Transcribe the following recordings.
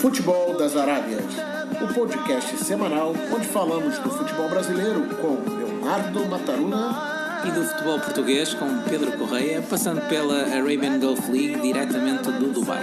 Futebol das Arábias, o podcast semanal onde falamos do futebol brasileiro com Leonardo Mataruna e do futebol português com Pedro Correia, passando pela Arabian Gulf League diretamente do Dubai.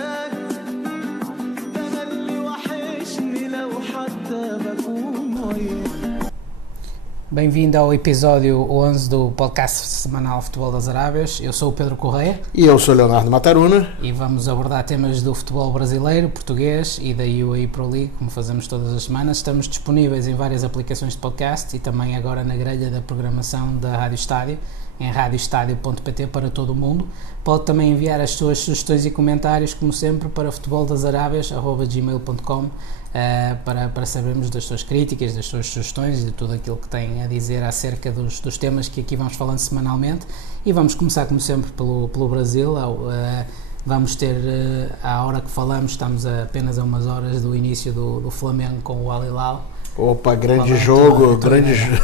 Bem-vindo ao episódio 11 do podcast semanal Futebol das Arábias. Eu sou o Pedro Correia. E eu sou o Leonardo Mataruna. E vamos abordar temas do futebol brasileiro, português e da UAE Pro League, como fazemos todas as semanas. Estamos disponíveis em várias aplicações de podcast e também agora na grelha da programação da Rádio Estádio, em radioestadio.pt para todo o mundo. Pode também enviar as suas sugestões e comentários, como sempre, para futeboldasarábias@gmail.com para sabermos das suas críticas, das suas sugestões e de tudo aquilo que têm a dizer acerca dos temas que aqui vamos falando semanalmente. E vamos começar, como sempre, pelo Brasil. Vamos ter, à hora que falamos, estamos apenas a umas horas do início do Flamengo com o Al Hilal. Opa, grande jogo, grande jogo.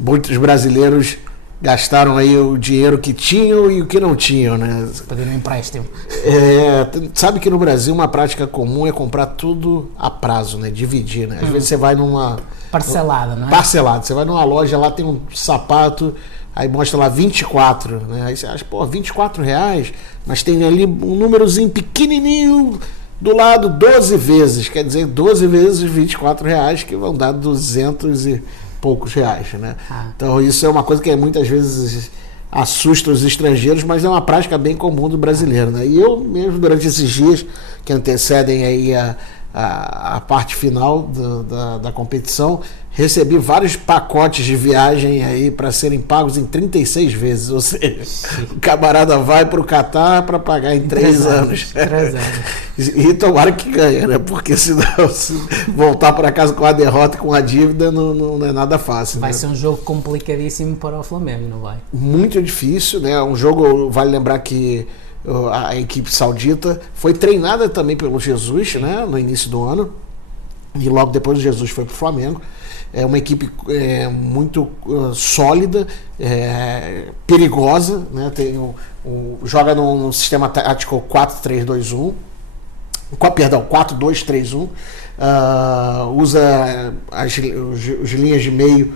Muitos brasileiros gastaram aí o dinheiro que tinham e o que não tinham, né? Pediram empréstimo. Sabe que no Brasil uma prática comum é comprar tudo a prazo, né? Dividir, né? Às vezes você vai numa... Parcelada, não é? Parcelado. Você vai numa loja, lá tem um sapato, aí mostra lá 24, né? Aí você acha, pô, R$24, mas tem ali um númerozinho pequenininho do lado, 12 vezes. Quer dizer, 12 vezes R$24, que vão dar 200 e poucos reais, né? Então isso é uma coisa que muitas vezes assusta os estrangeiros, mas é uma prática bem comum do brasileiro, né? E eu mesmo, durante esses dias que antecedem aí a parte final da competição, recebi vários pacotes de viagem aí para serem pagos em 36 vezes, ou seja, o camarada vai para o Catar para pagar em 3 anos. 3 anos. E tomara que ganhe, né? Porque senão, se voltar para casa com a derrota e com a dívida, não é nada fácil. Vai né? ser um jogo complicadíssimo para o Flamengo, não vai? Muito difícil, né? Um jogo, vale lembrar que a equipe saudita foi treinada também pelo Jesus, né? No início do ano, e logo depois o Jesus foi para o Flamengo. É uma equipe muito sólida, perigosa, né? Joga num sistema tático 4-3-2-1, perdão, 4-2-3-1, usa as linhas de meio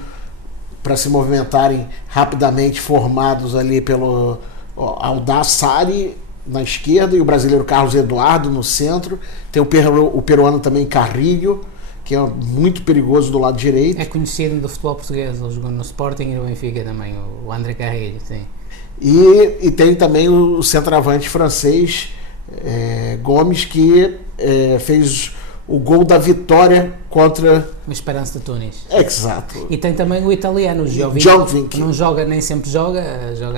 para se movimentarem rapidamente, formados ali pelo Aldassari na esquerda e o brasileiro Carlos Eduardo no centro. Tem o peruano também Carrilho, que é muito perigoso do lado direito. É conhecido do futebol português, ele jogou no Sporting e no Benfica também, o André Carrilho, sim. E tem também o centroavante francês, Gomes, que fez o gol da vitória contra o Esperance de Tunis. Exato. E tem também o italiano, o Jovic, que não joga, nem sempre joga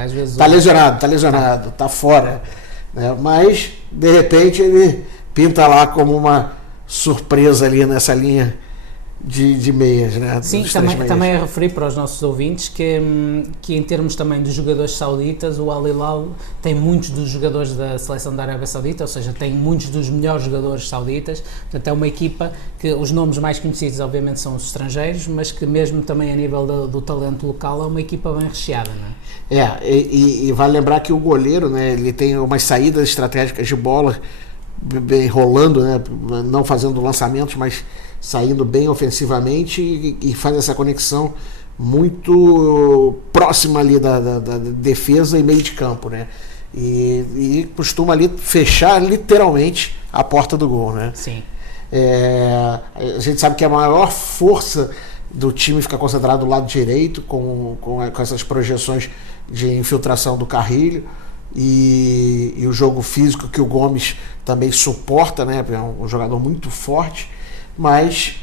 às vezes... Está lesionado, está fora. Né? Mas, de repente, ele pinta lá como uma surpresa ali nessa linha de meias, né? Sim, também é referir para os nossos ouvintes que em termos também de jogadores sauditas, o Al Hilal tem muitos dos jogadores da seleção da Arábia Saudita, ou seja, tem muitos dos melhores jogadores sauditas. Portanto, é uma equipa que os nomes mais conhecidos obviamente são os estrangeiros, mas que mesmo também a nível do talento local é uma equipa bem recheada, não é? E vale lembrar que o goleiro, né, ele tem umas saídas estratégicas de bola bem rolando, né, não fazendo lançamentos, mas saindo bem ofensivamente e faz essa conexão muito próxima ali da defesa e meio de campo, né? E costuma ali fechar literalmente a porta do gol, né? Sim. A gente sabe que a maior força do time fica concentrada do lado direito, com essas projeções de infiltração do Carrilho e o jogo físico que o Gomes também suporta, né? É um jogador muito forte. Mas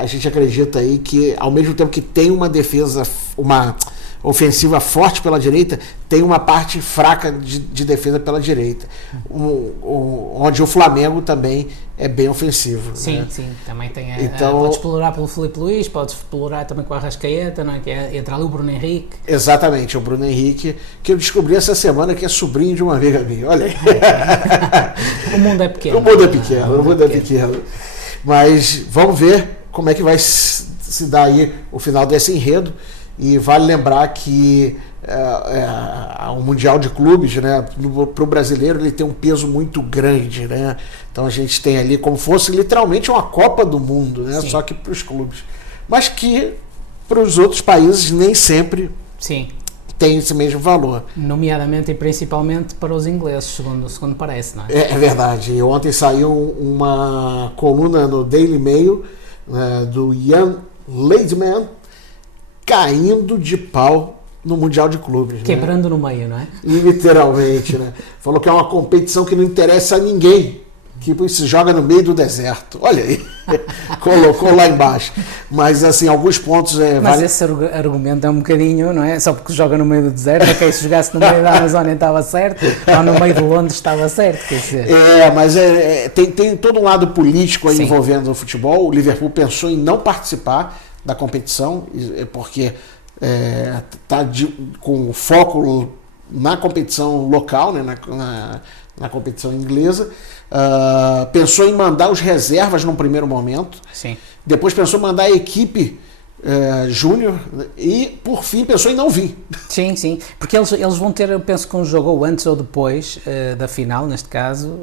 a gente acredita aí que, ao mesmo tempo que tem uma defesa, uma ofensiva forte pela direita, tem uma parte fraca de defesa pela direita, onde o Flamengo também é bem ofensivo. Sim, né? Sim, também tem. Então, pode explorar pelo Filipe Luís, pode explorar também com a Arrascaeta, não é? Que entra ali o Bruno Henrique. Exatamente, o Bruno Henrique, que eu descobri essa semana que é sobrinho de uma amiga minha. Olha aí. O mundo é pequeno. O mundo é pequeno. Mas vamos ver como é que vai se dar aí o final desse enredo. E vale lembrar que o Mundial de Clubes, né? Para o brasileiro ele tem um peso muito grande, né? Então a gente tem ali como fosse literalmente uma Copa do Mundo, né? Só que para os clubes. Mas que para os outros países nem sempre tem esse mesmo valor. Nomeadamente e principalmente para os ingleses, segundo parece, não é? É verdade. Ontem saiu uma coluna no Daily Mail, do Ian Leidman, caindo de pau no Mundial de Clubes. Quebrando, né? No meio, não é? Literalmente, né? Falou que é uma competição que não interessa a ninguém, que se joga no meio do deserto. Olha aí, colocou lá embaixo. Mas, assim, alguns pontos... Mas esse argumento é um bocadinho, não é? Só porque joga no meio do deserto, ok, se jogasse no meio da Amazónia estava certo, ou no meio de Londres estava certo, quer dizer... Mas tem todo um lado político aí envolvendo o futebol. O Liverpool pensou em não participar da competição, porque está com foco na competição local, né, na competição inglesa. Pensou em mandar os reservas num primeiro momento. Sim. Depois pensou em mandar a equipe júnior e, por fim, pensou em não vir. Sim, porque eles vão ter, eu penso que um jogo ou antes ou depois da final, neste caso,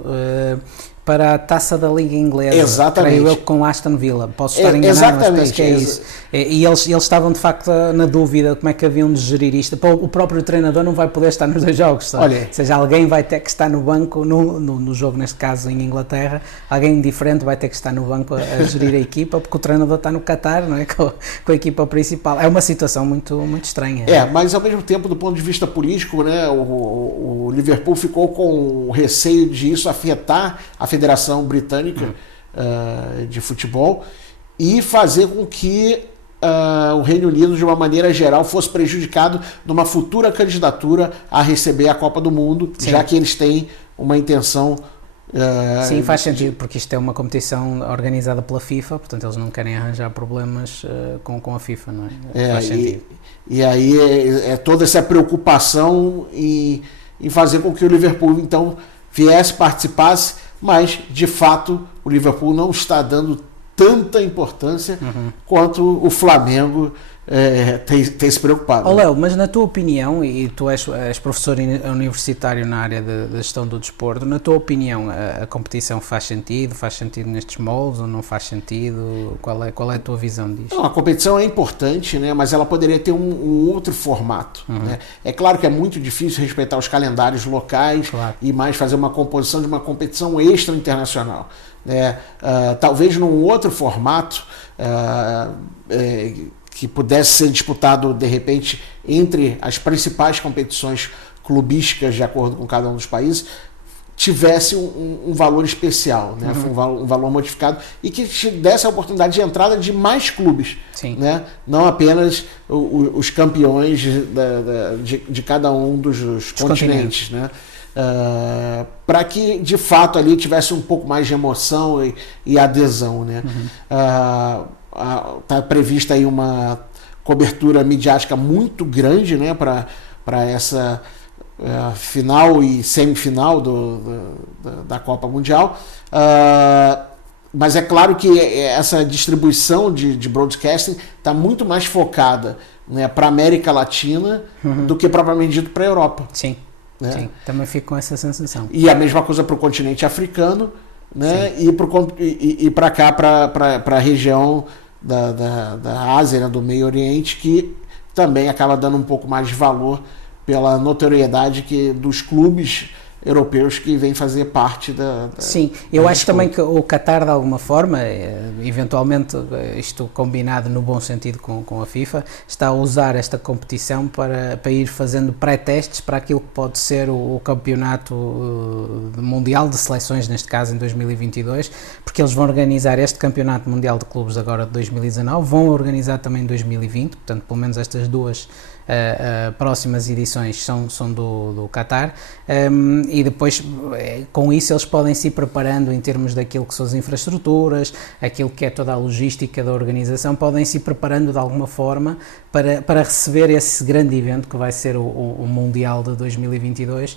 para a Taça da Liga Inglesa. Exatamente. Creio eu, com Aston Villa. Posso estar enganado, exatamente. Mas penso que é isso. E eles estavam, de facto, na dúvida de como é que haviam de gerir isto. O próprio treinador não vai poder estar nos dois jogos. Sabe? Olha. Ou seja, alguém vai ter que estar no banco, no jogo, neste caso, em Inglaterra, alguém diferente vai ter que estar no banco a gerir a equipa, porque o treinador está no Qatar, não é? Com a equipa principal. É uma situação muito, muito estranha. Mas ao mesmo tempo, do ponto de vista político, né, o Liverpool ficou com receio de isso afetar a Federação Britânica de Futebol e fazer com que o Reino Unido, de uma maneira geral, fosse prejudicado numa futura candidatura a receber a Copa do Mundo, já que eles têm uma intenção... Sim, faz sentido, porque isto é uma competição organizada pela FIFA, portanto eles não querem arranjar problemas com a FIFA, não é? Faz sentido. E aí toda essa preocupação em fazer com que o Liverpool, então, viesse, participasse, mas, de fato, o Liverpool não está dando tanta importância quanto o Flamengo tem se preocupado. Léo, mas na tua opinião, e tu és professor universitário na área da gestão do desporto, na tua opinião a competição faz sentido nestes moldes ou não faz sentido? Qual é a tua visão disto? Não, a competição é importante, né, mas ela poderia ter um outro formato. Né? É claro que é muito difícil respeitar os calendários locais e mais fazer uma composição de uma competição extra-internacional. Talvez num outro formato que pudesse ser disputado, de repente, entre as principais competições clubísticas, de acordo com cada um dos países, tivesse um valor especial, né? Um valor modificado, e que te desse a oportunidade de entrada de mais clubes, né? Não apenas os campeões de cada um dos continentes. Né? Para que, de fato, ali tivesse um pouco mais de emoção e adesão. Né? Está prevista aí uma cobertura midiática muito grande, né, para essa final e semifinal da Copa Mundial, mas é claro que essa distribuição de broadcasting está muito mais focada, né, para a América Latina do que propriamente dito para a Europa. Sim, também fico com essa sensação. E a mesma coisa para o continente africano, né, e para cá, para a região da Ásia, né, do Meio Oriente, que também acaba dando um pouco mais de valor pela notoriedade dos clubes europeus que vêm fazer parte Sim, eu acho também que o Qatar, de alguma forma, eventualmente, isto combinado no bom sentido com a FIFA, está a usar esta competição para ir fazendo pré-testes para aquilo que pode ser o campeonato mundial de seleções, neste caso em 2022, porque eles vão organizar este campeonato mundial de clubes agora de 2019, vão organizar também em 2020, portanto, pelo menos estas duas próximas edições são do Qatar, e depois com isso eles podem se ir preparando em termos daquilo que são as infraestruturas, aquilo que é toda a logística da organização, podem se ir preparando de alguma forma para receber esse grande evento que vai ser o Mundial de 2022,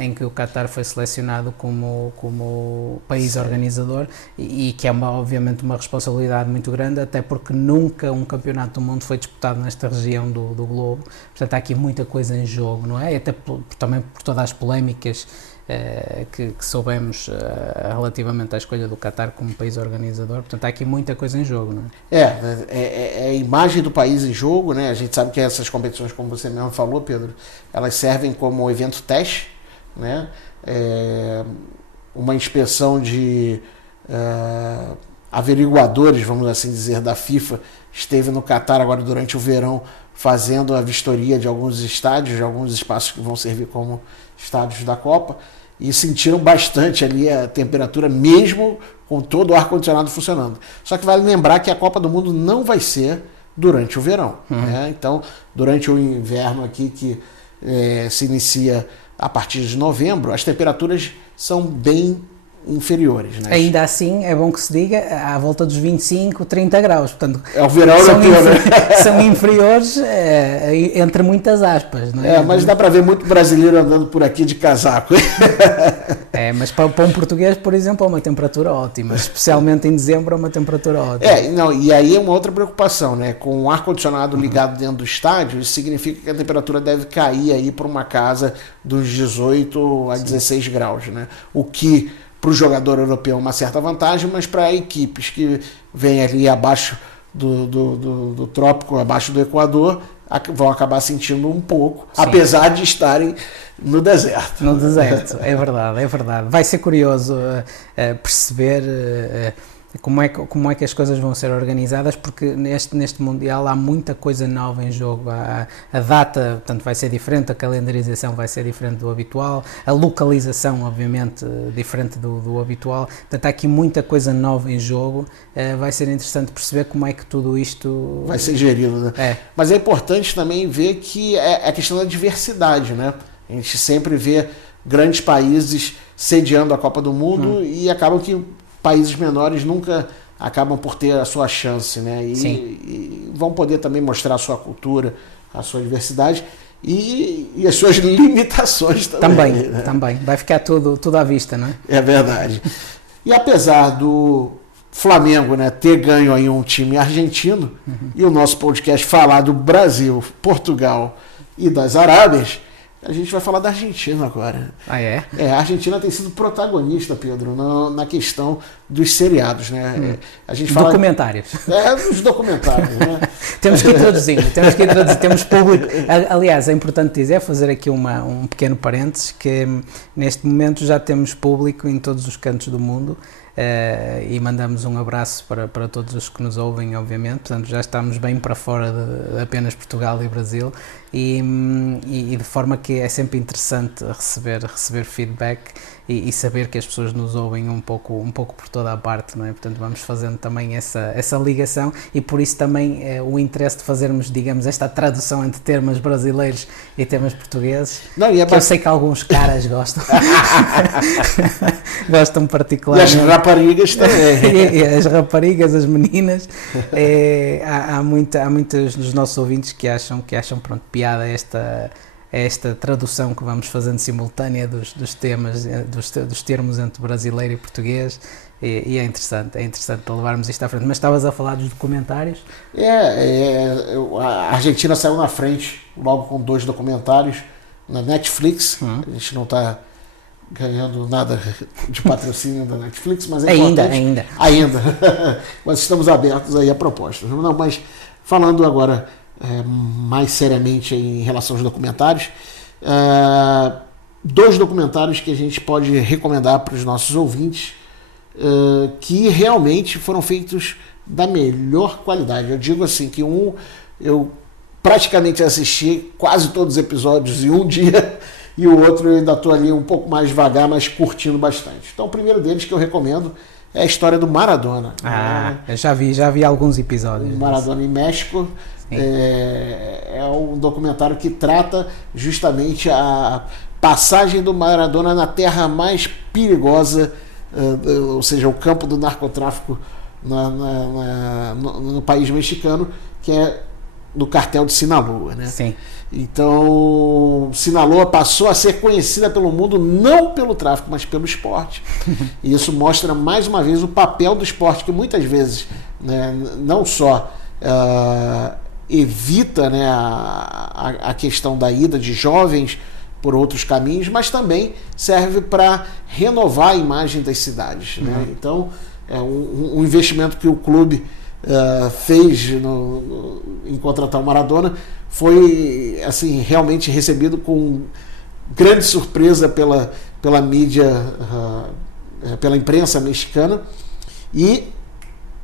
em que o Qatar foi selecionado como país organizador e que é obviamente uma responsabilidade muito grande, até porque nunca um campeonato do mundo foi disputado nesta região do globo, portanto há aqui muita coisa em jogo, não é? E até também por todas as polémicas que soubemos relativamente à escolha do Qatar como país organizador, portanto há aqui muita coisa em jogo, não é? É a imagem do país em jogo, né? A gente sabe que essas competições, como você mesmo falou, Pedro, elas servem como evento teste, né? Uma inspeção de averiguadores, vamos assim dizer, da FIFA esteve no Qatar agora durante o verão fazendo a vistoria de alguns estádios, de alguns espaços que vão servir como estádios da Copa, e sentiram bastante ali a temperatura, mesmo com todo o ar-condicionado funcionando. Só que vale lembrar que a Copa do Mundo não vai ser durante o verão. Né? Então, durante o inverno aqui, que se inicia a partir de novembro, as temperaturas são bem inferiores. Né? Ainda assim, é bom que se diga, à volta dos 25, 30 graus. Portanto, é o verão europeu, né? São inferiores, entre muitas aspas. Não é? Mas dá para ver muito brasileiro andando por aqui de casaco. Mas para um português, por exemplo, é uma temperatura ótima. Especialmente em dezembro, é uma temperatura ótima. E aí é uma outra preocupação, né? Com o ar-condicionado ligado dentro do estádio, isso significa que a temperatura deve cair aí para uma casa dos 18 a 16 graus, né? O que para o jogador europeu uma certa vantagem, mas para equipes que vêm ali abaixo do trópico, abaixo do Equador, vão acabar sentindo um pouco, sim, apesar de estarem no deserto. No deserto, é verdade. Vai ser curioso perceber como é que as coisas vão ser organizadas, porque neste Mundial há muita coisa nova em jogo. A data, portanto, vai ser diferente, a calendarização vai ser diferente do habitual, a localização, obviamente, diferente do habitual. Portanto, há aqui muita coisa nova em jogo. Vai ser interessante perceber como é que tudo isto vai ser gerido, né? Mas é importante também ver que é a questão da diversidade, né? A gente sempre vê grandes países sediando a Copa do Mundo e acabam que países menores nunca acabam por ter a sua chance, né? E vão poder também mostrar a sua cultura, a sua diversidade e as suas limitações também. Né? Também. Vai ficar tudo à vista, não é? É verdade. E apesar do Flamengo, né, ter ganho aí um time argentino e o nosso podcast falar do Brasil, Portugal e das Arábias, a gente vai falar da Argentina agora. Ah, é? A Argentina tem sido protagonista, Pedro, na questão dos seriados, né? A gente fala... Documentários. Os documentários, né? Temos que ir traduzindo, temos público. Aliás, é importante dizer, fazer aqui um pequeno parênteses, que neste momento já temos público em todos os cantos do mundo. E mandamos um abraço para todos os que nos ouvem, obviamente. Portanto, já estamos bem para fora de apenas Portugal e Brasil e de forma que é sempre interessante receber feedback e saber que as pessoas nos ouvem um pouco por toda a parte, não é? Portanto, vamos fazendo também essa ligação e por isso também o interesse de fazermos, digamos, esta tradução entre termos brasileiros e termos portugueses, que eu sei que alguns caras gostam. Gostam particularmente. E as raparigas também. E as raparigas, as meninas. Há muitos dos nossos ouvintes que acham pronto, piada esta tradução que vamos fazendo simultânea dos termos entre brasileiro e português e é interessante levarmos isto à frente. Mas estavas a falar dos documentários? A Argentina saiu na frente logo com 2 documentários na Netflix. A gente não está ganhando nada de patrocínio da Netflix, mas é ainda. Mas estamos abertos aí a propostas. Não, mas falando agora mais seriamente em relação aos documentários, 2 documentários que a gente pode recomendar para os nossos ouvintes, que realmente foram feitos da melhor qualidade. Eu digo assim, que eu praticamente assisti quase todos os episódios em um dia, e o outro eu ainda estou ali um pouco mais devagar, mas curtindo bastante. Então o primeiro deles que eu recomendo é a história do Maradona. Eu já vi alguns episódios. Maradona em México. É um documentário que trata justamente a passagem do Maradona na terra mais perigosa, ou seja, o campo do narcotráfico no país mexicano, que é do cartel de Sinaloa, né? Sim. Então, Sinaloa passou a ser conhecida pelo mundo não pelo tráfico, mas pelo esporte. E isso mostra mais uma vez o papel do esporte, que muitas vezes, né, não só evita, né, a questão da ida de jovens por outros caminhos, mas também serve para renovar a imagem das cidades, né? Então, é um investimento que o clube fez em contratar o Maradona foi assim, realmente recebido com grande surpresa pela mídia, pela imprensa mexicana, e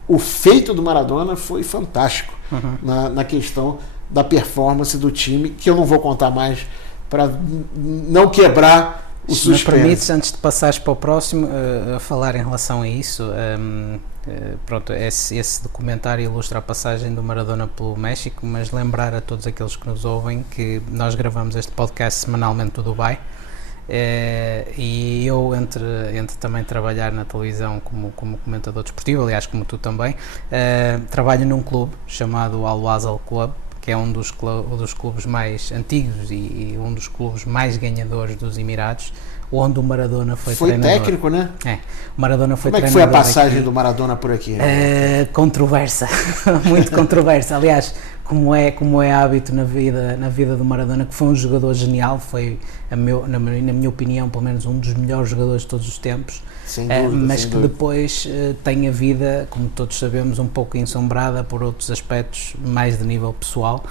o feito do Maradona foi fantástico na questão da performance do time, que eu não vou contar mais para não quebrar o suspense. Se me permites, antes de passares para o próximo, a falar em relação a isso, pronto, esse documentário ilustra a passagem do Maradona pelo México, mas lembrar a todos aqueles que nos ouvem que nós gravamos este podcast semanalmente do Dubai, e eu, entre também trabalhar na televisão como comentador desportivo, aliás, como tu também, trabalho num clube chamado Al Wasl Club, que é um dos clubes mais antigos e um dos clubes mais ganhadores dos Emirados, onde o Maradona foi treinador. Foi técnico, né? O Maradona foi treinador. Como é que foi a passagem do Maradona por aqui? Controversa, muito controversa. Aliás, como é hábito na vida do Maradona, que foi um jogador genial, foi, na minha opinião, pelo menos um dos melhores jogadores de todos os tempos, sem dúvida, mas que depois tem a vida, como todos sabemos, um pouco ensombrada por outros aspectos mais de nível pessoal.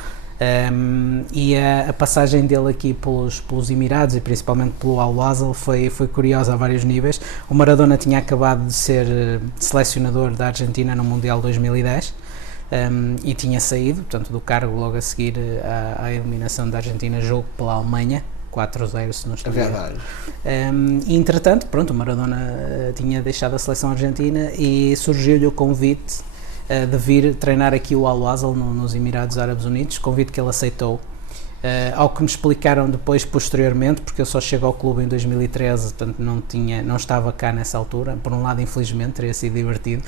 E a passagem dele aqui pelos Emirados e principalmente pelo Al Wasl foi curiosa a vários níveis. O Maradona tinha acabado de ser selecionador da Argentina no Mundial 2010 e tinha saído, portanto, do cargo logo a seguir à eliminação da Argentina, jogo pela Alemanha, 4-0, se não estou errado. É verdade. E entretanto, pronto, o Maradona tinha deixado a seleção argentina e surgiu-lhe o convite de vir treinar aqui o Al Wasl nos Emirados Árabes Unidos, convite que ele aceitou. Ao que me explicaram depois, posteriormente, porque eu só chego ao clube em 2013, portanto não estava cá nessa altura. Por um lado, infelizmente, teria sido divertido,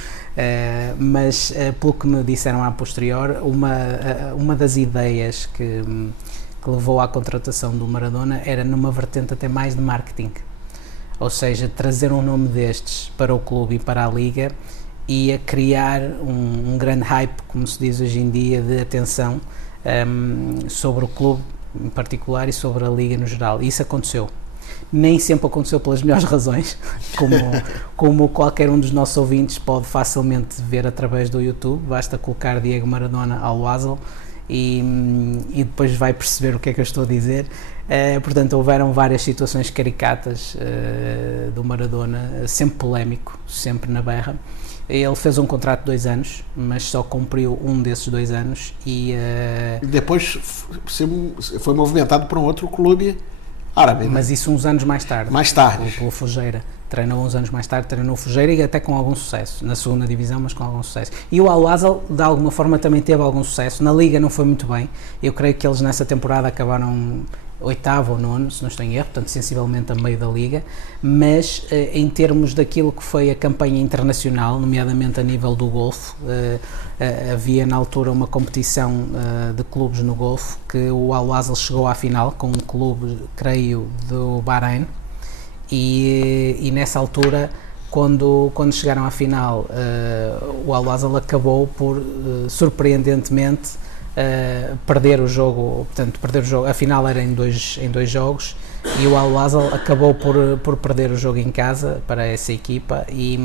mas pelo que me disseram a posterior, uma das ideias que levou à contratação do Maradona era numa vertente até mais de marketing, ou seja, trazer um nome destes para o clube e para a liga e a criar um grande hype, como se diz hoje em dia, de atenção sobre o clube em particular e sobre a liga no geral. E isso aconteceu. Nem sempre aconteceu pelas melhores razões, como qualquer um dos nossos ouvintes pode facilmente ver através do YouTube. Basta colocar Diego Maradona Al Wasl e depois vai perceber o que é que eu estou a dizer. Portanto, houveram várias situações caricatas do Maradona, sempre polémico, sempre na berra. Ele fez um contrato de 2 anos, mas só cumpriu um desses 2 anos e depois foi movimentado para um outro clube árabe. Mas isso uns anos mais tarde. Mais tarde. Pelo Fujairah. Treinou uns anos mais tarde, treinou o Fujairah e até com algum sucesso, na segunda divisão, mas com algum sucesso. E o Al Wasl, de alguma forma, também teve algum sucesso. Na Liga não foi muito bem. Eu creio que eles nessa temporada acabaram 8º ou 9º, se não estou em erro, portanto sensivelmente a meio da Liga, mas em termos daquilo que foi a campanha internacional, nomeadamente a nível do Golfo, havia na altura uma competição de clubes no Golfo, que o Al Wasl chegou à final com um clube, creio, do Bahrein, e nessa altura, quando chegaram à final, o Al Wasl acabou por, surpreendentemente, perder o jogo, a final era em dois jogos e o Al Wasl acabou por perder o jogo em casa para essa equipa e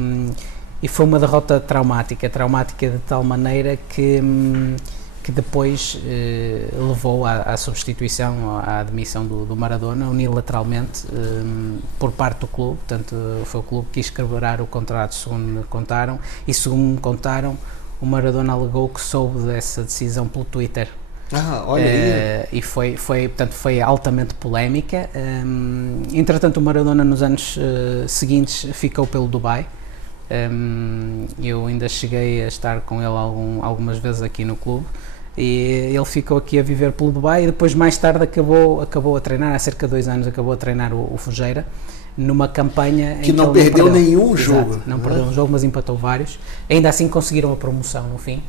foi uma derrota traumática de tal maneira que depois levou à substituição, à admissão do Maradona unilateralmente por parte do clube. Portanto, foi o clube que quis quebrar o contrato, segundo me contaram, e segundo me contaram, o Maradona alegou que soube dessa decisão pelo Twitter. Olha aí. E foi altamente polémica. Entretanto, o Maradona nos anos seguintes ficou pelo Dubai. Eu ainda cheguei a estar com ele algumas vezes aqui no clube e ele ficou aqui a viver pelo Dubai e depois mais tarde acabou a treinar, há cerca de 2 anos acabou a treinar o Fujairah, numa campanha que não perdeu nenhum jogo. Não perdeu um jogo, mas empatou vários. Ainda assim conseguiram a promoção no fim.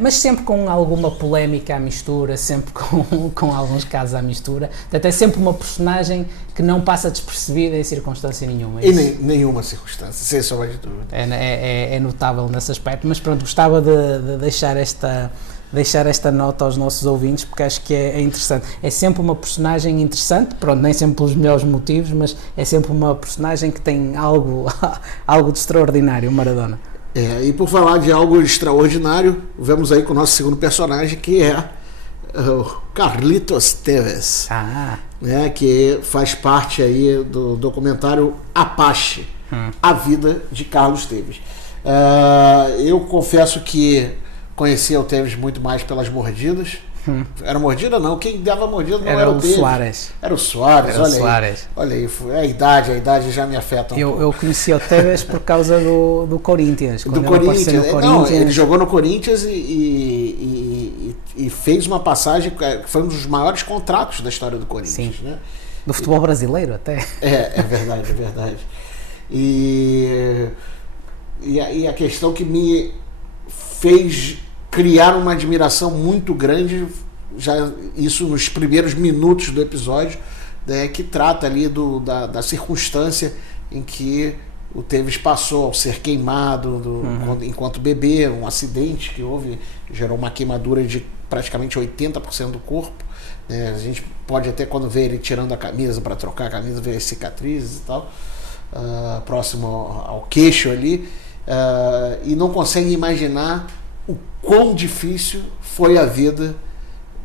Mas sempre com alguma polémica à mistura, sempre com alguns casos à mistura. Portanto, é sempre uma personagem que não passa despercebida em circunstância nenhuma. Em nenhuma circunstância, sem sombra de dúvida. É notável nesse aspecto, mas pronto, gostava de deixar esta nota aos nossos ouvintes, porque acho que é interessante. É sempre uma personagem interessante, pronto, nem sempre pelos melhores motivos, mas é sempre uma personagem que tem algo de extraordinário, o Maradona. E por falar de algo extraordinário, vamos aí com o nosso segundo personagem, que é o Carlitos Tevez, né, que faz parte aí do documentário Apache, A Vida de Carlos Tevez. Eu confesso que conhecia o Tevez muito mais pelas mordidas. Era mordida não, quem dava mordida não era o Tevez. Soares. Era o Soares, olha aí, a idade já me afeta um pouco. Eu conheci o Tevez por causa do Corinthians. Do Corinthians, não, ele jogou no Corinthians e fez uma passagem que foi um dos maiores contratos da história do Corinthians. Sim. Né? Do futebol brasileiro até. É verdade. E a questão que me fez criar uma admiração muito grande, já isso nos primeiros minutos do episódio, né, que trata ali da circunstância em que o Tevez passou ao ser queimado enquanto bebê, um acidente que houve, gerou uma queimadura de praticamente 80% do corpo. Né, a gente pode até, quando vê ele tirando a camisa para trocar a camisa, ver as cicatrizes e tal, próximo ao queixo ali, e não consegue imaginar o quão difícil foi a vida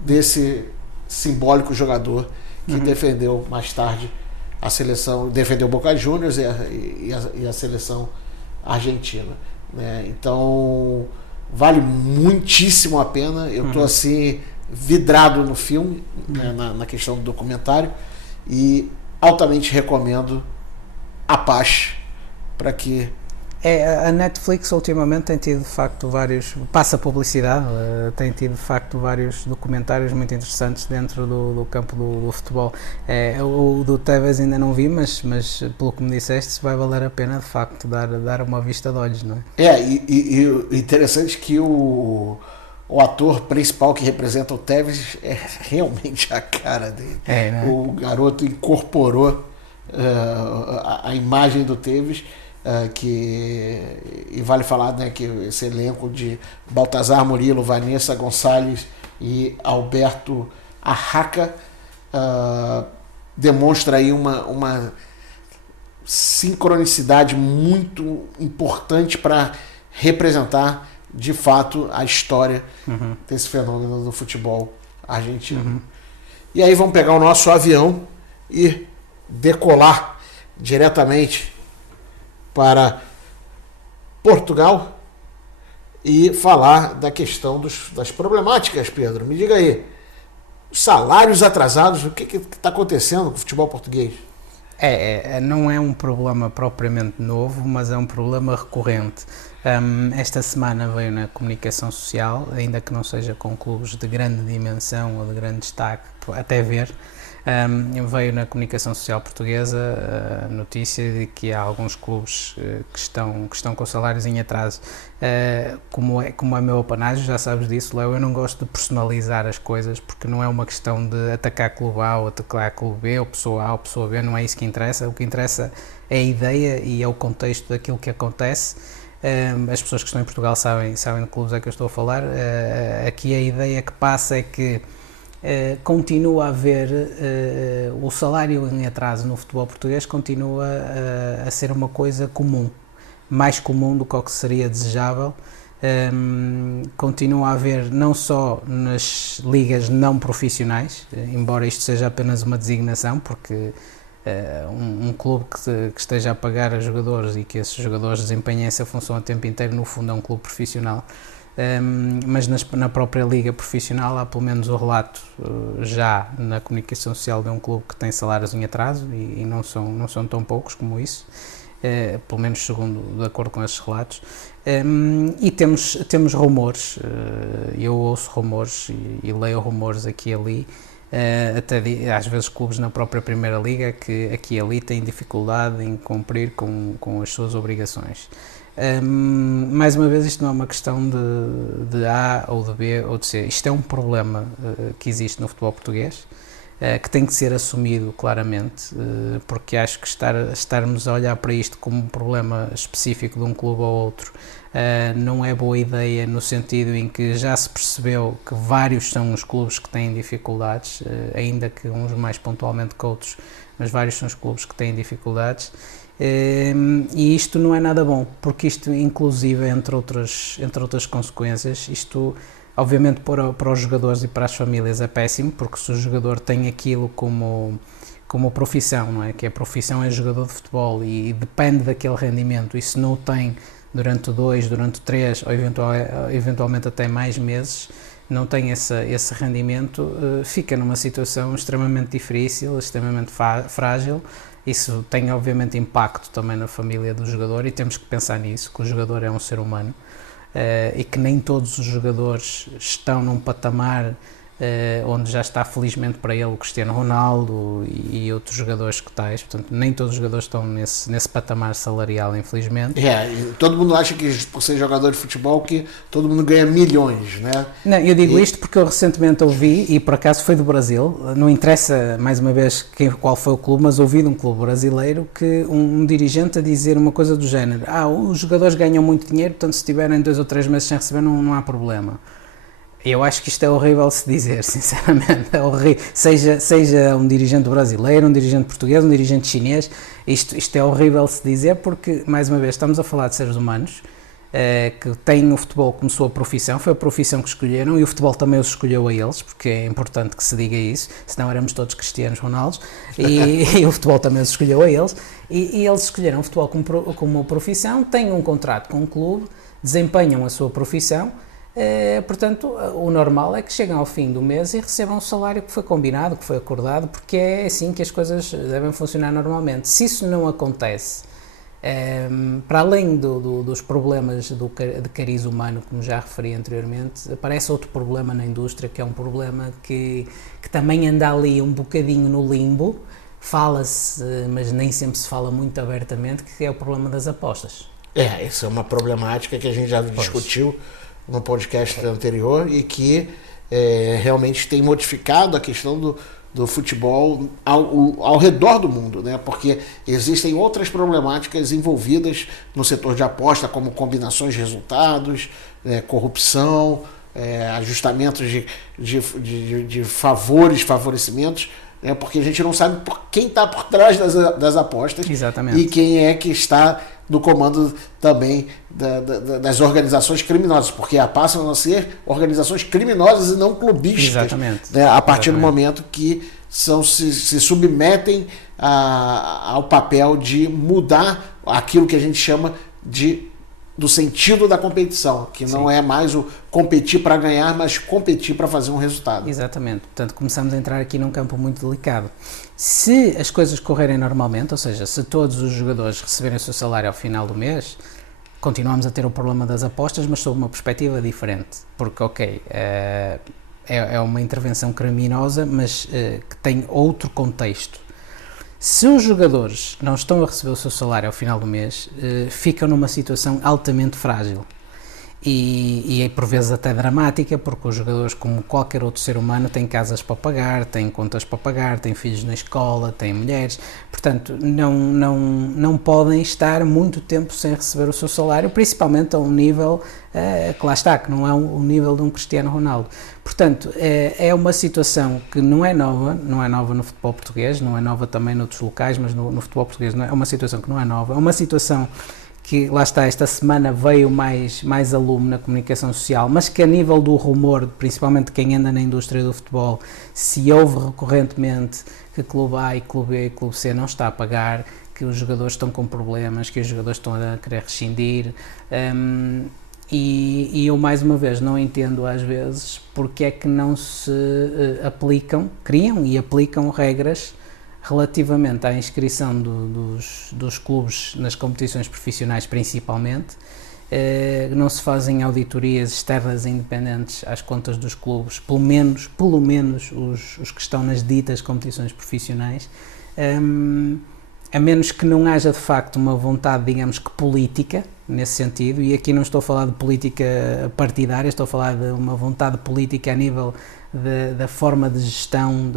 desse simbólico jogador que defendeu mais tarde a seleção, defendeu o Boca Juniors e a seleção argentina. Né? Então vale muitíssimo a pena. Eu estou assim vidrado no filme, né, na questão do documentário, e altamente recomendo Apache para que a Netflix ultimamente tem tido de facto passa publicidade, tem tido de facto vários documentários muito interessantes dentro do campo do futebol. O do Tevez ainda não vi, mas pelo que me disseste, vai valer a pena de facto dar uma vista de olhos, não é? E interessante que o ator principal que representa o Tevez é realmente a cara dele. Né? O garoto incorporou a imagem do Tevez. E vale falar, né, que esse elenco de Baltazar Murilo, Vanessa Gonçalves e Alberto Arraca demonstra aí uma sincronicidade muito importante para representar de fato a história desse fenômeno do futebol argentino. E aí vamos pegar o nosso avião e decolar diretamente para Portugal e falar da questão das problemáticas, Pedro. Me diga aí, salários atrasados, o que está acontecendo com o futebol português? Não é um problema propriamente novo, mas é um problema recorrente. Esta semana veio na comunicação social, ainda que não seja com clubes de grande dimensão ou de grande destaque, até ver, veio na comunicação social portuguesa a notícia de que há alguns clubes que estão com salários em atraso. Como é meu apanágio, já sabes disso, Léo, eu não gosto de personalizar as coisas, porque não é uma questão de atacar clube A ou atacar clube B, ou pessoa A ou pessoa B, não é isso que interessa. O que interessa é a ideia e é o contexto daquilo que acontece. As pessoas que estão em Portugal sabem de que clubes é que eu estou a falar. Aqui a ideia que passa é que continua a haver o salário em atraso no futebol português, continua a ser uma coisa comum, mais comum do que o que seria desejável. Continua a haver não só nas ligas não profissionais, embora isto seja apenas uma designação, porque um clube que esteja a pagar a jogadores e que esses jogadores desempenhem essa função a tempo inteiro, no fundo é um clube profissional. Mas na própria liga profissional há pelo menos o relato já na comunicação social de um clube que tem salários em atraso e não são tão poucos como isso, pelo menos segundo, de acordo com esses relatos. E temos rumores, eu ouço rumores e leio rumores aqui e ali, até às vezes clubes na própria Primeira Liga que aqui e ali têm dificuldade em cumprir com as suas obrigações. Mais uma vez, isto não é uma questão de A ou de B ou de C, isto é um problema que existe no futebol português, que tem que ser assumido claramente, porque acho que estarmos a olhar para isto como um problema específico de um clube ou outro não é boa ideia, no sentido em que já se percebeu que vários são os clubes que têm dificuldades, ainda que uns mais pontualmente que outros, mas vários são os clubes que têm dificuldades. E isto não é nada bom, porque isto, inclusive, entre outras consequências, isto obviamente para os jogadores e para as famílias é péssimo, porque se o jogador tem aquilo como profissão, não é? Que a profissão é jogador de futebol e depende daquele rendimento, e se não o tem durante 2, durante 3 ou eventualmente até mais meses, não tem esse rendimento, fica numa situação extremamente difícil, extremamente frágil. Isso tem obviamente impacto também na família do jogador, e temos que pensar nisso, que o jogador é um ser humano, e que nem todos os jogadores estão num patamar onde já está felizmente para ele o Cristiano Ronaldo e outros jogadores que tais, portanto nem todos os jogadores estão nesse patamar salarial, infelizmente. E todo mundo acha que por ser jogador de futebol que todo mundo ganha milhões, né? Não, eu digo isto porque eu recentemente ouvi, e por acaso foi do Brasil, não interessa mais uma vez qual foi o clube, mas ouvi de um clube brasileiro que um dirigente a dizer uma coisa do género: os jogadores ganham muito dinheiro, portanto se estiverem 2 ou 3 meses sem receber não há problema. Eu acho que isto é horrível se dizer, sinceramente, é horrível. Seja um dirigente brasileiro, um dirigente português, um dirigente chinês, isto é horrível se dizer, porque, mais uma vez, estamos a falar de seres humanos que têm o futebol como sua profissão, foi a profissão que escolheram, e o futebol também os escolheu a eles, porque é importante que se diga isso, senão éramos todos Cristianos Ronaldos, e o futebol também os escolheu a eles, e eles escolheram o futebol como profissão, têm um contrato com o clube, desempenham a sua profissão. Portanto, o normal é que cheguem ao fim do mês e recebam o salário que foi combinado, que foi acordado, porque é assim que as coisas devem funcionar normalmente. Se isso não acontece, para além dos problemas de cariz humano, como já referi anteriormente, aparece outro problema na indústria, que é um problema que também anda ali um bocadinho no limbo, fala-se, mas nem sempre se fala muito abertamente, que é o problema das apostas. Essa é uma problemática que a gente já discutiu no podcast anterior, e que realmente tem modificado a questão do futebol ao redor do mundo, né? Porque existem outras problemáticas envolvidas no setor de aposta, como combinações de resultados, corrupção, ajustamentos de favorecimentos, porque a gente não sabe quem está por trás das apostas. Exatamente. E quem é que está no comando também das organizações criminosas, porque passam a ser organizações criminosas e não clubísticas. Exatamente. Né, a partir do momento que se submetem ao papel de mudar aquilo que a gente chama do sentido da competição, que não é mais o competir para ganhar, mas competir para fazer um resultado. Exatamente. Portanto, começamos a entrar aqui num campo muito delicado. Se as coisas correrem normalmente, ou seja, se todos os jogadores receberem o seu salário ao final do mês, continuamos a ter o problema das apostas, mas sob uma perspectiva diferente. Porque, é uma intervenção criminosa, mas que tem outro contexto. Se os jogadores não estão a receber o seu salário ao final do mês, ficam numa situação altamente frágil. E é por vezes até dramática, porque os jogadores, como qualquer outro ser humano, têm casas para pagar, têm contas para pagar, têm filhos na escola, têm mulheres, portanto não podem estar muito tempo sem receber o seu salário, principalmente a um nível que lá está, que não é o nível de um Cristiano Ronaldo. Portanto, é uma situação que não é nova no futebol português, não é nova também noutros locais, mas no futebol português é uma situação que não é nova, é uma situação que, lá está, esta semana veio mais a lume na comunicação social, mas que a nível do rumor, principalmente de quem anda na indústria do futebol, se ouve recorrentemente que clube A e clube B e clube C não está a pagar, que os jogadores estão com problemas, que os jogadores estão a querer rescindir, e eu mais uma vez não entendo às vezes porque é que não se criam e aplicam regras relativamente à inscrição dos clubes nas competições profissionais, principalmente, não se fazem auditorias externas e independentes às contas dos clubes, pelo menos os que estão nas ditas competições profissionais, a menos que não haja de facto uma vontade, digamos que política, nesse sentido, e aqui não estou a falar de política partidária, estou a falar de uma vontade política a nível da forma de gestão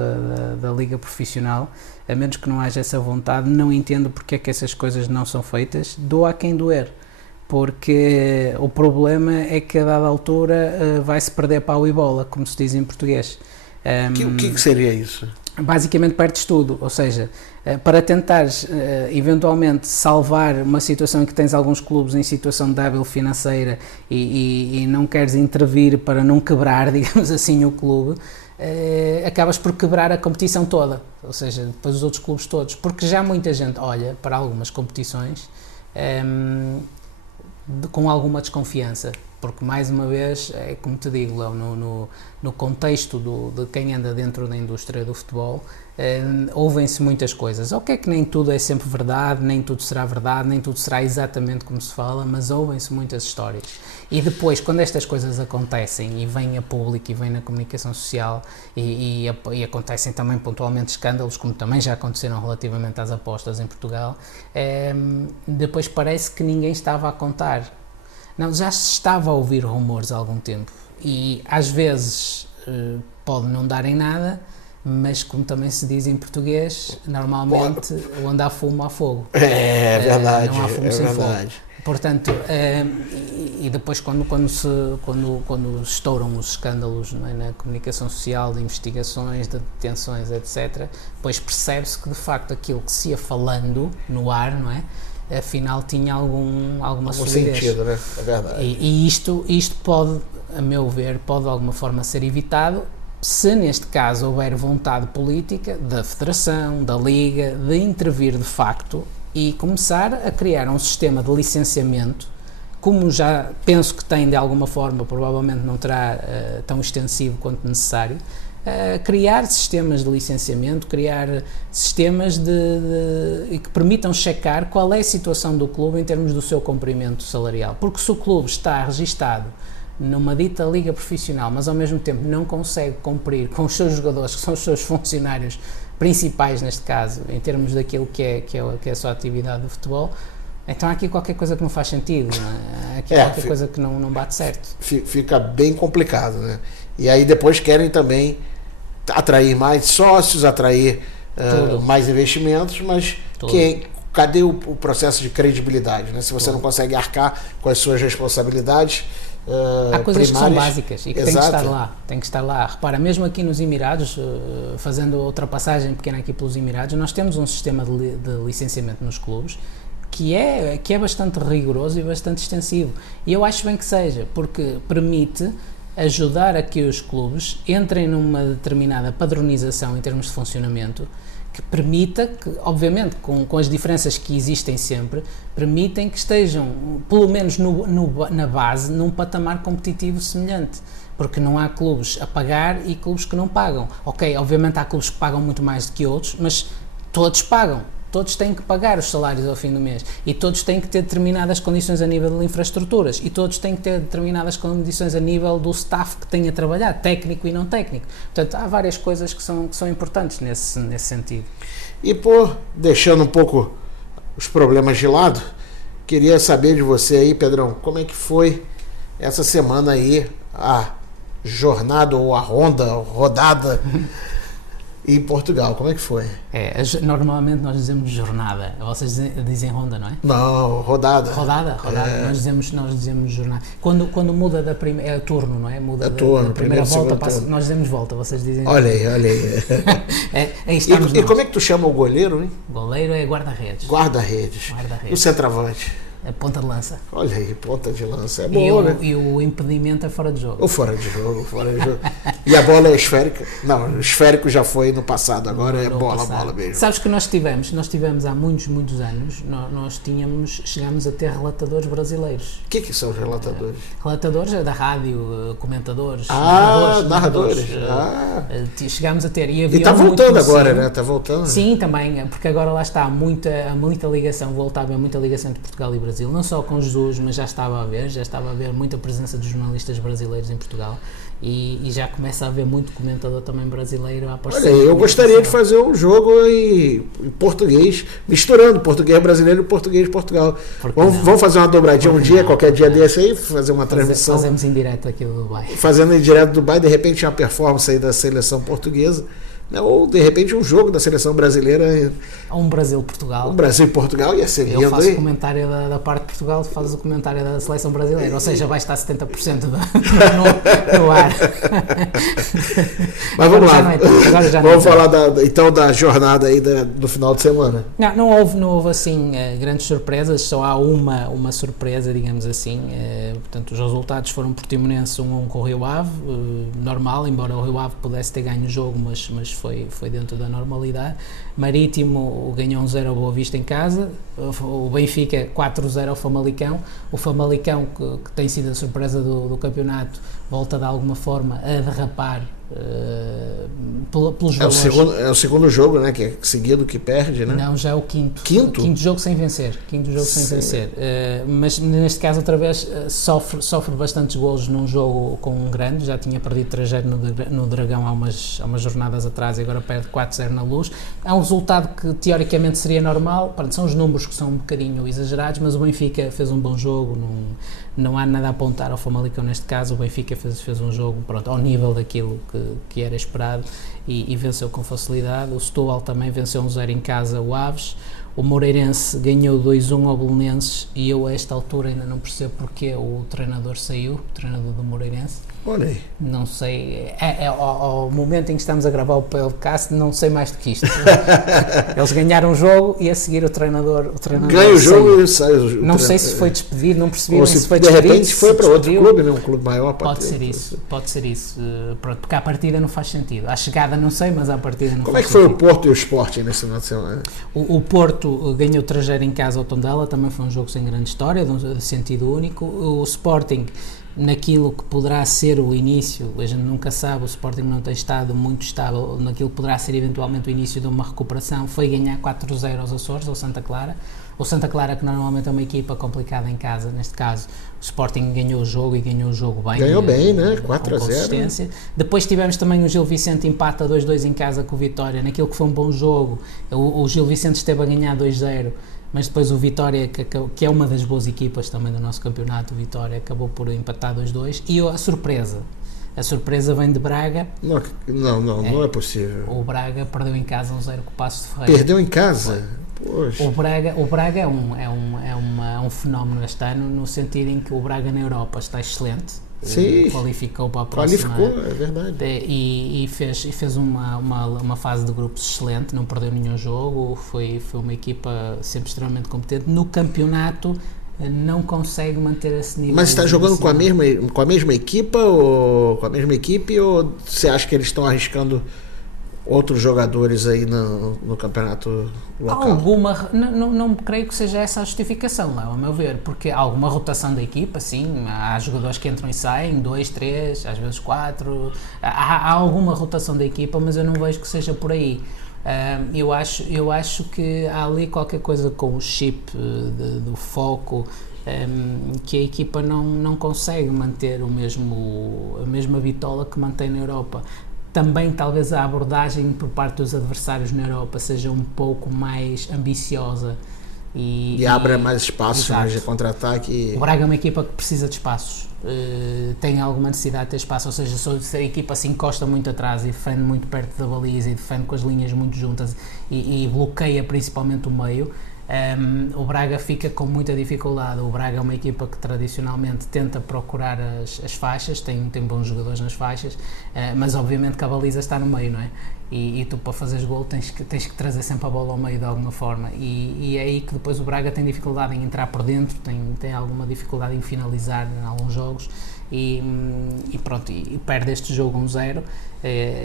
da liga profissional. A menos que não haja essa vontade, não entendo porque é que essas coisas não são feitas. Doa a quem doer, porque o problema é que a dada altura vai-se perder pau e bola, como se diz em português. O que seria isso? Basicamente perdes tudo, ou seja, para tentares eventualmente salvar uma situação em que tens alguns clubes em situação débil financeira e não queres intervir para não quebrar, digamos assim, o clube, acabas por quebrar a competição toda, ou seja, depois os outros clubes todos, porque já muita gente olha para algumas competições com alguma desconfiança, porque mais uma vez, é como te digo, Léo, no contexto de quem anda dentro da indústria do futebol, ouvem-se muitas coisas. Ok, que nem tudo é sempre verdade, nem tudo será exatamente como se fala, mas ouvem-se muitas histórias. E depois, quando estas coisas acontecem e vêm a público e vêm na comunicação social e acontecem também pontualmente escândalos, como também já aconteceram relativamente às apostas em Portugal, depois parece que ninguém estava a contar. Não, já se estava a ouvir rumores há algum tempo e às vezes pode não dar em nada, mas como também se diz em português, normalmente onde há fumo há fogo. É verdade. Não há fumo sem fogo. Portanto, e depois quando estouram os escândalos, não é, na comunicação social, de investigações, de detenções, etc., depois percebe-se que de facto aquilo que se ia falando no ar, não é, afinal tinha alguma solidez. Sentido, né? É verdade. E isto pode, a meu ver, pode de alguma forma ser evitado se neste caso houver vontade política da Federação, da Liga, de intervir de facto e começar a criar um sistema de licenciamento, como já penso que tem de alguma forma, provavelmente não terá tão extensivo quanto necessário, criar sistemas de licenciamento, criar sistemas que permitam checar qual é a situação do clube em termos do seu cumprimento salarial. Porque se o clube está registado numa dita liga profissional, mas ao mesmo tempo não consegue cumprir com os seus jogadores, que são os seus funcionários principais neste caso, em termos daquilo que é a sua atividade de futebol, então há aqui qualquer coisa que não faz sentido, não é? Há aqui qualquer coisa que não bate certo. Fica bem complicado, né? E aí depois querem também atrair mais sócios, atrair mais investimentos, mas cadê o processo de credibilidade, né? Se você não consegue arcar com as suas responsabilidades há coisas primárias, que são básicas e que exato. Tem que estar lá. Repara, mesmo aqui nos Emirados, fazendo outra passagem pequena aqui pelos Emirados, nós temos um sistema de licenciamento nos clubes que é bastante rigoroso e bastante extensivo. E eu acho bem que seja, porque permite ajudar a que os clubes entrem numa determinada padronização em termos de funcionamento, que permita que, obviamente, com as diferenças que existem sempre, permitem que estejam, pelo menos na base, num patamar competitivo semelhante. Porque não há clubes a pagar e clubes que não pagam. Ok, obviamente há clubes que pagam muito mais do que outros, mas todos pagam. Todos têm que pagar os salários ao fim do mês e todos têm que ter determinadas condições a nível de infraestruturas e todos têm que ter determinadas condições a nível do staff que tem a trabalhar, técnico e não técnico. Portanto, há várias coisas que são importantes nesse sentido. E deixando um pouco os problemas de lado, queria saber de você aí, Pedrão, como é que foi essa semana aí, a jornada ou a rodada em Portugal, como é que foi? Normalmente nós dizemos jornada, vocês dizem ronda, não é? Não, rodada. Rodada. Nós dizemos jornada. Quando muda da primeira, é turno, não é? Muda turno, da primeira volta, nós dizemos volta, vocês dizem. Olha aí. Aí estamos e como é que tu chama o goleiro, hein? Goleiro é guarda-redes. Guarda-redes. E o centroavante? A ponta de lança. Olha aí, ponta de lança. É bom, né? E o impedimento é fora de jogo. O fora de jogo. E a bola é esférica? Não, o esférico já foi no passado, agora é bola mesmo. Sabes que nós tivemos há muitos anos, chegámos a ter relatadores brasileiros. O que são os relatadores? Relatadores da rádio, comentadores. Narradores. Chegámos a ter. E está voltando agora, né? Está voltando. Sim, também, porque agora lá está há muita ligação, volta a haver muita ligação entre Portugal e Brasil. Brasil, não só com Jesus, mas já estava a haver muita presença dos jornalistas brasileiros em Portugal. E já começa a haver muito comentador também brasileiro a aparecer. Olha, eu gostaria de fazer um jogo em português, misturando português brasileiro e português de Portugal. Vamos fazer uma dobradinha qualquer dia desse aí, fazer uma transmissão. Fazemos em direto aqui do Dubai. Fazendo em direto do Dubai, de repente uma performance aí da seleção portuguesa. Ou de repente um jogo da seleção brasileira. Um Brasil-Portugal. Um Brasil-Portugal ia ser lindo. Eu faço o comentário da parte de Portugal, tu fazes o comentário da seleção brasileira, ou seja, vai estar 70% no ar. Mas vamos lá. Vamos falar da jornada aí do final de semana. Não houve assim grandes surpresas, só há uma surpresa, digamos assim. Portanto, os resultados foram Portimonense 1-1 com o Rio Ave, normal, embora o Rio Ave pudesse ter ganho o jogo, mas foi dentro da normalidade. Marítimo ganhou 1-0 ao Boa Vista em casa, o Benfica 4-0 ao Famalicão. O Famalicão, que tem sido a surpresa do campeonato, volta de alguma forma a derrapar pelos valores. É o segundo jogo, né, que é seguido que perde, né? Não, já é o quinto. Quinto? Quinto jogo sem vencer. Mas neste caso, outra vez, sofre bastantes golos num jogo com um grande. Já tinha perdido 3-0 no Dragão há umas jornadas atrás e agora perde 4-0 na Luz. É um resultado que teoricamente seria normal. São os números que são um bocadinho exagerados, mas o Benfica fez um bom jogo. Não há nada a apontar ao Famalicão neste caso. O Benfica fez um jogo ao nível daquilo que era esperado e venceu com facilidade. O Setúbal também venceu 1-0 em casa o Aves. O Moreirense ganhou 2-1 ao Belenenses e eu a esta altura ainda não percebo porque o treinador saiu, o treinador do Moreirense. Olha aí. Não sei, ao momento em que estamos a gravar o podcast, não sei mais do que isto. Eles ganharam o jogo e a seguir o treinador ganha o jogo e sai. Não sei se foi despedido, não percebi se foi de despedido. Repente foi para outro clube, né? Um clube maior. Pode ser isso. Pronto, porque à partida não faz sentido. À chegada não sei, mas à partida não Como faz é que foi sentido. o Porto e o Sporting nesse final de semana? O Porto ganhou 3-0 em casa ao Tondela, também foi um jogo sem grande história, de sentido único. O Sporting, naquilo que poderá ser o início, a gente nunca sabe, o Sporting não tem estado muito estável, naquilo que poderá ser eventualmente o início de uma recuperação, foi ganhar 4-0 aos Açores, ao Santa Clara. O Santa Clara, que normalmente é uma equipa complicada em casa, neste caso, o Sporting ganhou o jogo e ganhou o jogo bem. Ganhou bem, né? 4-0. Depois tivemos também o Gil Vicente empata 2-2 em casa com o Vitória, naquilo que foi um bom jogo. O Gil Vicente esteve a ganhar 2-0, mas depois o Vitória, que é uma das boas equipas também do nosso campeonato, o Vitória acabou por empatar 2-2. E a surpresa vem de Braga. Não é possível. O Braga perdeu em casa 1-0 com o Paços de Ferreira. Perdeu em casa? Poxa. O Braga é um fenómeno este ano, no sentido em que o Braga na Europa está excelente. Sim, qualificou para a próxima. É verdade. E fez uma fase de grupos excelente, não perdeu nenhum jogo, foi uma equipa sempre extremamente competente. No campeonato não consegue manter esse nível. Mas está jogando com a mesma equipa ou você acha que eles estão arriscando outros jogadores aí no campeonato local? Não creio que seja essa a justificação, Léo, a meu ver, porque há alguma rotação da equipa, sim, há jogadores que entram e saem, 2, 3, às vezes 4, há alguma rotação da equipa, mas eu não vejo que seja por aí. Eu acho que há ali qualquer coisa com o chip do foco, que a equipa não consegue manter a mesma bitola que mantém na Europa. Também talvez a abordagem por parte dos adversários na Europa seja um pouco mais ambiciosa e abra mais espaços de contra-ataque. O Braga é uma equipa que precisa de espaços, tem alguma necessidade de ter espaço, ou seja, se a equipa se encosta muito atrás e defende muito perto da baliza e defende com as linhas muito juntas e bloqueia principalmente o meio, o Braga fica com muita dificuldade. O Braga é uma equipa que tradicionalmente tenta procurar as faixas, tem bons jogadores nas faixas, mas obviamente que a baliza está no meio, não é? E tu, para fazeres gol, tens que trazer sempre a bola ao meio de alguma forma, e é aí que depois o Braga tem dificuldade em entrar por dentro, tem alguma dificuldade em finalizar em alguns jogos, e pronto, e perde este jogo 1-0,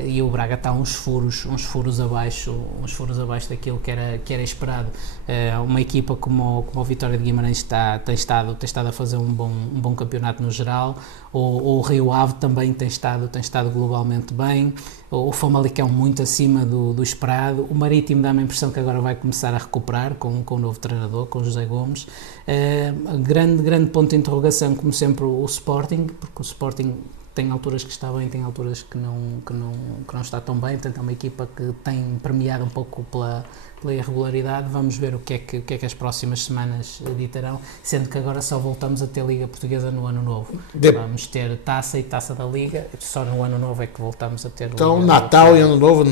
e o Braga está uns furos abaixo daquilo que era esperado. Uma equipa como o Vitória de Guimarães tem estado a fazer um bom campeonato no geral. O Rio Ave também tem estado globalmente bem. O Famalicão muito muito acima do esperado. O Marítimo dá-me a impressão que agora vai começar a recuperar com o novo treinador, com o José Gomes. Grande ponto de interrogação, como sempre, o Sporting, porque o Sporting tem alturas que está bem, tem alturas que não está tão bem. Portanto, é uma equipa que tem premiado um pouco pela irregularidade. Vamos ver o que é que as próximas semanas ditarão, sendo que agora só voltamos a ter Liga Portuguesa no ano novo. Vamos ter Taça e Taça da Liga, só no ano novo é que voltamos a ter então, Liga. Natal e Ano Novo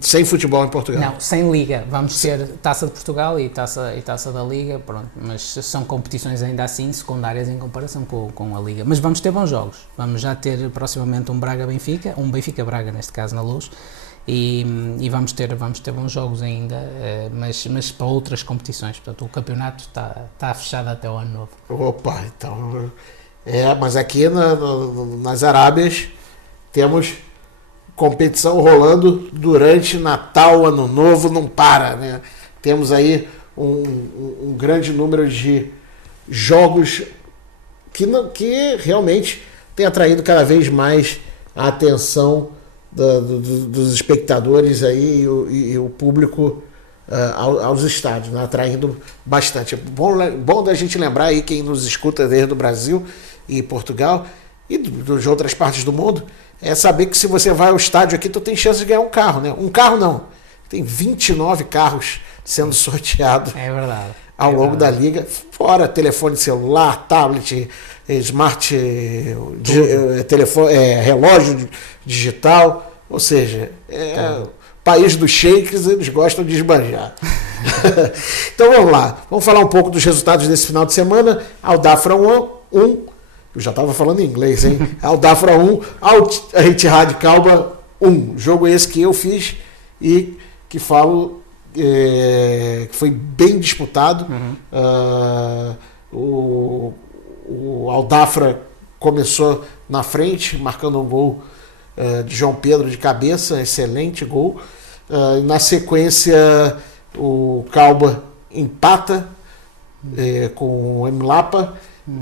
sem futebol em Portugal. Não, sem Liga. Vamos ter Taça de Portugal e Taça da Liga, pronto. Mas são competições ainda assim secundárias em comparação com a Liga. Mas vamos ter bons jogos. Vamos já ter proximamente um Braga-Benfica, um Benfica-Braga neste caso na Luz. E vamos ter bons jogos ainda, mas para outras competições. Portanto, o campeonato está fechado até o Ano Novo. Opa, então... mas aqui nas Arábias temos competição rolando durante Natal, Ano Novo, não para, né? Temos aí um grande número de jogos que realmente tem atraído cada vez mais a atenção dos espectadores aí e o público aos estádios, né? Atraindo bastante. Bom da gente lembrar aí, quem nos escuta desde o Brasil e Portugal e de outras partes do mundo, é saber que se você vai ao estádio aqui, tu tem chance de ganhar um carro, né? Um carro não, tem 29 carros sendo sorteados ao longo da liga, fora telefone celular, tablet, smart, telefone, relógio digital, ou seja, país dos shakes, eles gostam de esbanjar. Então vamos lá, vamos falar um pouco dos resultados desse final de semana. Al-Dafra 1, eu já estava falando em inglês, hein? Al-Dafra 1, Al-Ittihad Kalba 1, jogo esse que eu fiz e que falo que foi bem disputado. O Al-Dafra começou na frente, marcando um gol de João Pedro de cabeça, excelente gol. Na sequência, o Kalba empata com o Emlapa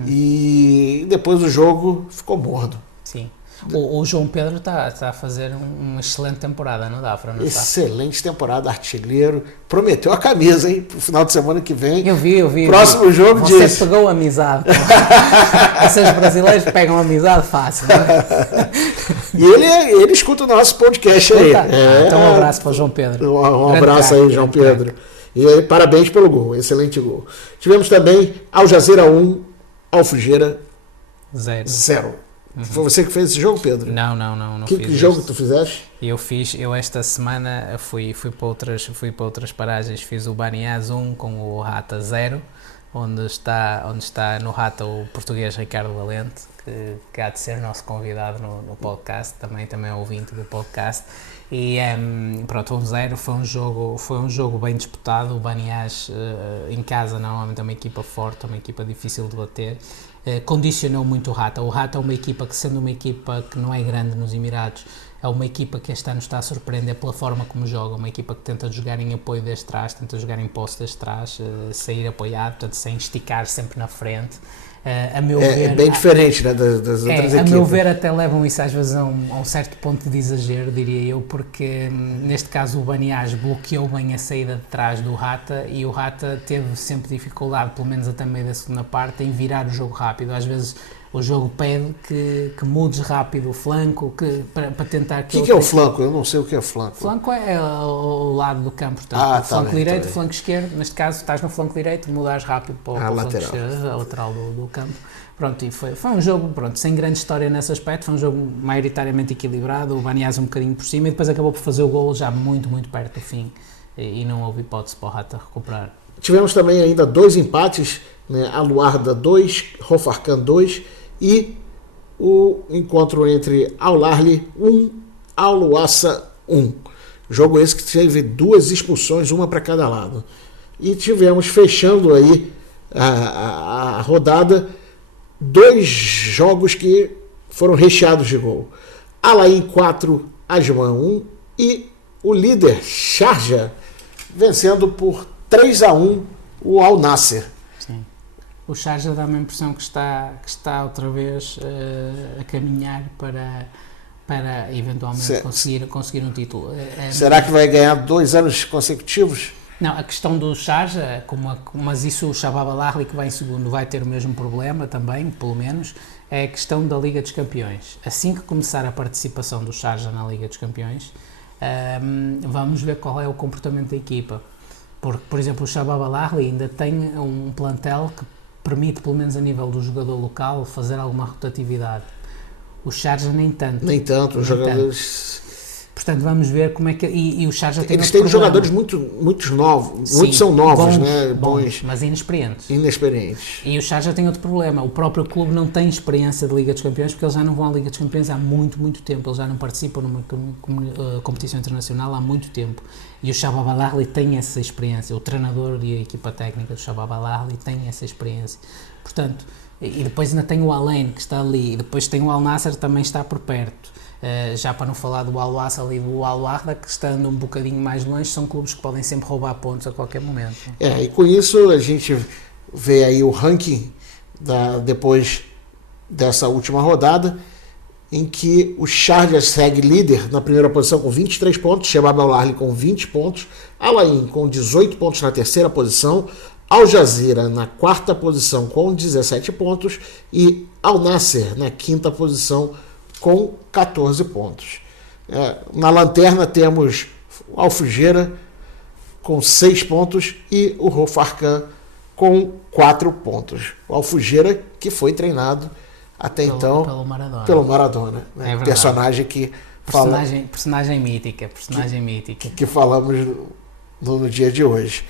e depois o jogo ficou morno. Sim. O João Pedro está a fazer uma excelente temporada no Dafra, não está? Excelente temporada, artilheiro. Prometeu a camisa, hein? Pro final de semana que vem. Eu vi. Próximo jogo Você disse. pegou amizade. Esses brasileiros pegam amizade fácil. Né? E ele escuta o nosso podcast aí. Então um abraço para o João Pedro. Um abraço aí, João Pedro. E aí, parabéns pelo gol, excelente gol. Tivemos também Al Jazeera 1, Alfugeira 0. Foi você que fez esse jogo, Pedro? Não fiz. Que jogo tu fizeste? Eu esta semana fui para outras paragens, fiz o Baniás 1 com o Rata 0, onde está no Rata o português Ricardo Valente, que há de ser nosso convidado no podcast, também é ouvinte do podcast. E pronto, 1-0 foi um jogo bem disputado. O Baniás em casa normalmente é uma equipa forte, é uma equipa difícil de bater. Condicionou muito o Rata. O Rata é uma equipa que, sendo uma equipa que não é grande nos Emirados, é uma equipa que este ano está a surpreender pela forma como joga, uma equipa que tenta jogar em apoio desde trás, tenta jogar em posse desde trás, sair apoiado, portanto, sem esticar sempre na frente. A meu ver, bem diferente, né, das outras equipes. A meu ver, até levam isso às vezes a um certo ponto de exagero, diria eu, porque neste caso o Baniás bloqueou bem a saída de trás do Rata e o Rata teve sempre dificuldade, pelo menos até meio da segunda parte, em virar o jogo rápido. Às vezes o jogo pede que mudes rápido o flanco para tentar... O que é o flanco? Eu não sei o que é flanco. Flanco é o lado do campo, portanto, flanco direito, flanco esquerdo. Neste caso, estás no flanco direito, mudas rápido para o flanco esquerdo, a lateral do campo. Pronto, e foi um jogo, sem grande história nesse aspecto, foi um jogo maioritariamente equilibrado, o Baniás um bocadinho por cima e depois acabou por fazer o golo já muito perto do fim e não houve hipótese para o Rata recuperar. Tivemos também ainda 2 empates, né? Aluarda 2, Hofarkan 2 e o encontro entre Al-Ahly 1, Al-Wassa 1. Jogo esse que teve 2 expulsões, uma para cada lado. E tivemos, fechando aí a rodada, 2 jogos que foram recheados de gol. Al-Ain 4, Ajman 1 e o líder Sharjah vencendo por 3-1 o Al-Nassr. O Sharjah dá-me a impressão que está outra vez a caminhar para eventualmente conseguir um título. Será que vai ganhar 2 anos consecutivos? Não, a questão do Sharjah, mas isso o Shabab Al-Ahly, que vai em segundo, vai ter o mesmo problema também, pelo menos, é a questão da Liga dos Campeões. Assim que começar a participação do Sharjah na Liga dos Campeões, vamos ver qual é o comportamento da equipa. Porque, por exemplo, o Shabab Al-Ahly ainda tem um plantel que permite, pelo menos a nível do jogador local, fazer alguma rotatividade. O Sharjah nem tanto. Nem tanto, os jogadores... Portanto, vamos ver como é que... E o Sharjah tem Eles têm jogadores muito novos. Sim, muitos são novos, bons, mas inexperientes. E o Sharjah tem outro problema. O próprio clube não tem experiência de Liga dos Campeões, porque eles já não vão à Liga dos Campeões há muito tempo. Eles já não participam numa competição internacional há muito tempo. E o Shabab Al-Ahly tem essa experiência. O treinador e a equipa técnica do Shabab Al-Ahly têm essa experiência. Portanto, e depois ainda tem o Al-Ain, que está ali. E depois tem o Al-Nassr, que também está por perto. Já para não falar do Al-Wassel e do Al-Wahda, que estando um bocadinho mais longe, são clubes que podem sempre roubar pontos a qualquer momento. E com isso a gente vê aí o ranking depois dessa última rodada, em que o Sharjah segue líder na primeira posição com 23 pontos, Shabab Al-Ahly com 20 pontos, Al-Ain com 18 pontos na terceira posição, Al Jazeera na quarta posição com 17 pontos e Al-Nassr na quinta posição com 14 pontos. Na lanterna temos o Al-Fujairah com 6 pontos e o Rouf Arkan com 4 pontos. O Al-Fujairah que foi treinado até então pelo Maradona, né? Personagem que personagem mítica, que falamos no dia de hoje.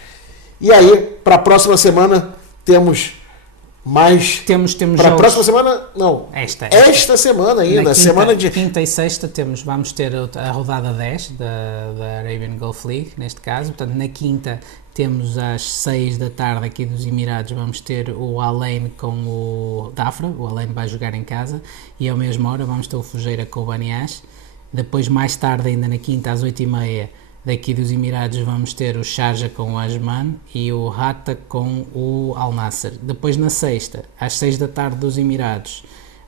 E aí, para a próxima semana temos mais... Temos para a próxima semana, não. Esta semana ainda, semana de... Quinta e sexta vamos ter a rodada 10 da Arabian Gulf League, neste caso. Portanto, na quinta temos às 6 da tarde aqui dos Emirados, vamos ter o Al-Ain com o Dhafra. O Al-Ain vai jogar em casa e à mesma hora vamos ter o Fujairah com o Bani Ash. Depois, mais tarde, ainda na quinta, às 8h30, daqui dos Emirados, vamos ter o Sharjah com o Ajman e o Hatta com o Al-Nassr. Depois, na sexta, às 6 da tarde dos Emirados,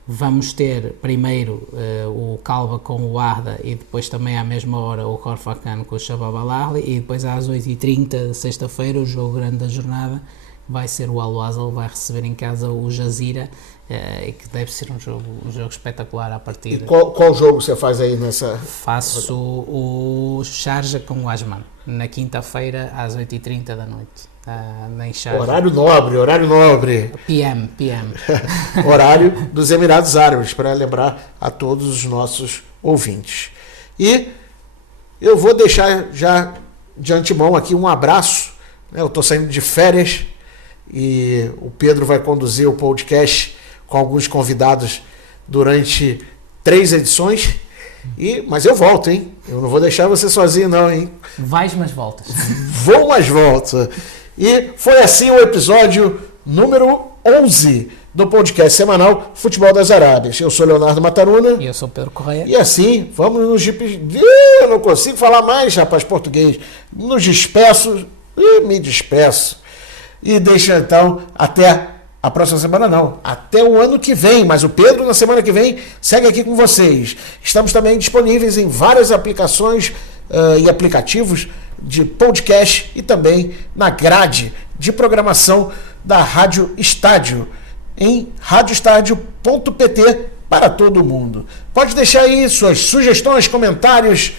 vamos ter primeiro o Kalba com o Wahda e depois também à mesma hora o Rouf Arkan com o Shabab Al-Ahly, e depois às 8h30, sexta-feira, o jogo grande da jornada vai ser o Al-Wassel, vai receber em casa o Jazeera, que deve ser um jogo espetacular à partida. E qual jogo você faz aí nessa? Faço o Sharjah com o Ajman, na quinta-feira às 8h30 da noite. Horário nobre. PM. Horário dos Emirados Árabes, para lembrar a todos os nossos ouvintes. E eu vou deixar já de antemão aqui um abraço. Eu estou saindo de férias e o Pedro vai conduzir o podcast com alguns convidados durante 3 edições. Mas eu volto, hein? Eu não vou deixar você sozinho, não, hein? Vais, mas voltas. Vou, mas volto. E foi assim o episódio número 11 do podcast semanal Futebol das Arábias. Eu sou Leonardo Mataruna. E eu sou Pedro Correia. E assim, vamos nos despedir. Eu não consigo falar mais, rapaz, português. Nos despeço. Me despeço. E deixa então até a próxima semana, não. Até o ano que vem. Mas o Pedro, na semana que vem, segue aqui com vocês. Estamos também disponíveis em várias aplicações e aplicativos de podcast e também na grade de programação da Rádio Estádio, em radioestádio.pt para todo mundo. Pode deixar aí suas sugestões, comentários,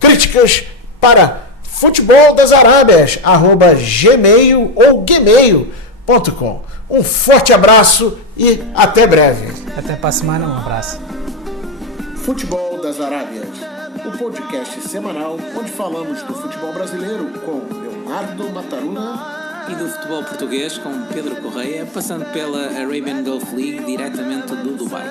críticas para futeboldasarábias@gmail ou gmail.com. Um forte abraço e até breve. Até para a semana, um abraço. Futebol das Arábias, o podcast semanal onde falamos do futebol brasileiro com Leonardo Mataruna e do futebol português com Pedro Correia, passando pela Arabian Gulf League diretamente do Dubai.